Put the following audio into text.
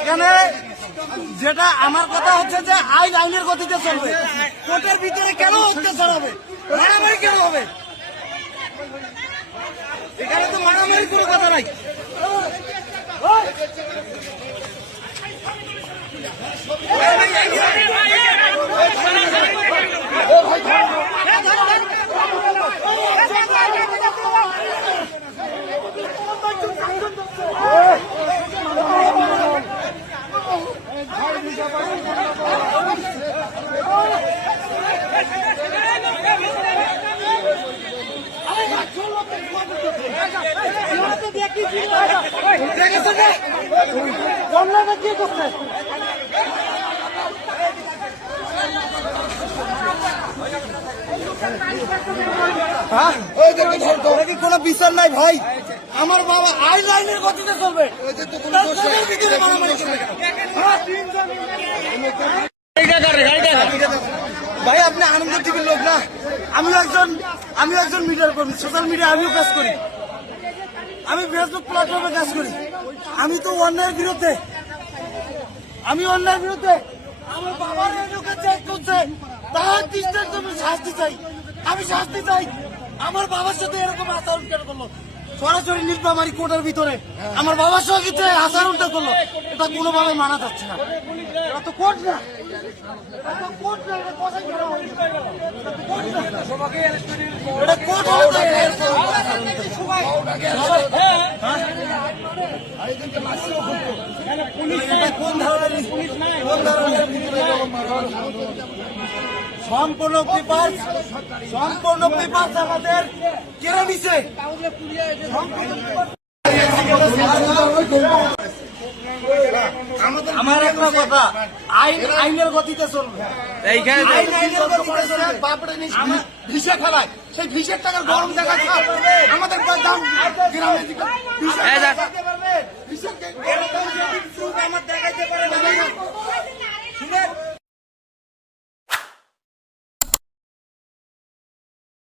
এখানে যেটা আমার কথা হচ্ছে যে আইন আইনের গতিতে চলবে। কোর্টের ভিতরে কেন অত্যাচার হবে, মারামারি কেন হবে? এখানে তো মারামারি কোনো কথা নাই। কোনো বিচার নাই ভাই, আমার বাবা আইন আইনের গতিতে চলবে। ভাই আপনি আনন্দ টিভির লোক না, আমিও একজন মিডিয়ার কর্মী, সোশ্যাল মিডিয়া আমিও কাজ করি, আমি ফেসবুক প্ল্যাটফর্মে কাজ করি। আমি তো অন্যায়ের বিরুদ্ধে, আমার বাবার চেক করছে, তার দৃষ্টির জন্য শাস্তি চাই, আমি শাস্তি চাই। আমার বাবার সাথে এরকম আচরণ কেন করলো? সরাসরি নীলফামারী কোর্টের ভিতরে আমার বাবার সঙ্গে আচরণটা করলো, এটা কোনোভাবে মানা যাচ্ছে না। এটা তো কোর্ট না, এটা কোর্ট হলে কোন ধরনের সম্পূর্ণ পেপার আমাদের কেড়ে নিছে। আমার একটা কথা, আইনের গতিতে চলবে। ভিসা খেলায় সেই ভিসের টাকার গরম দেখা আমাদের দাম গ্রামে দেখাইতে পারে।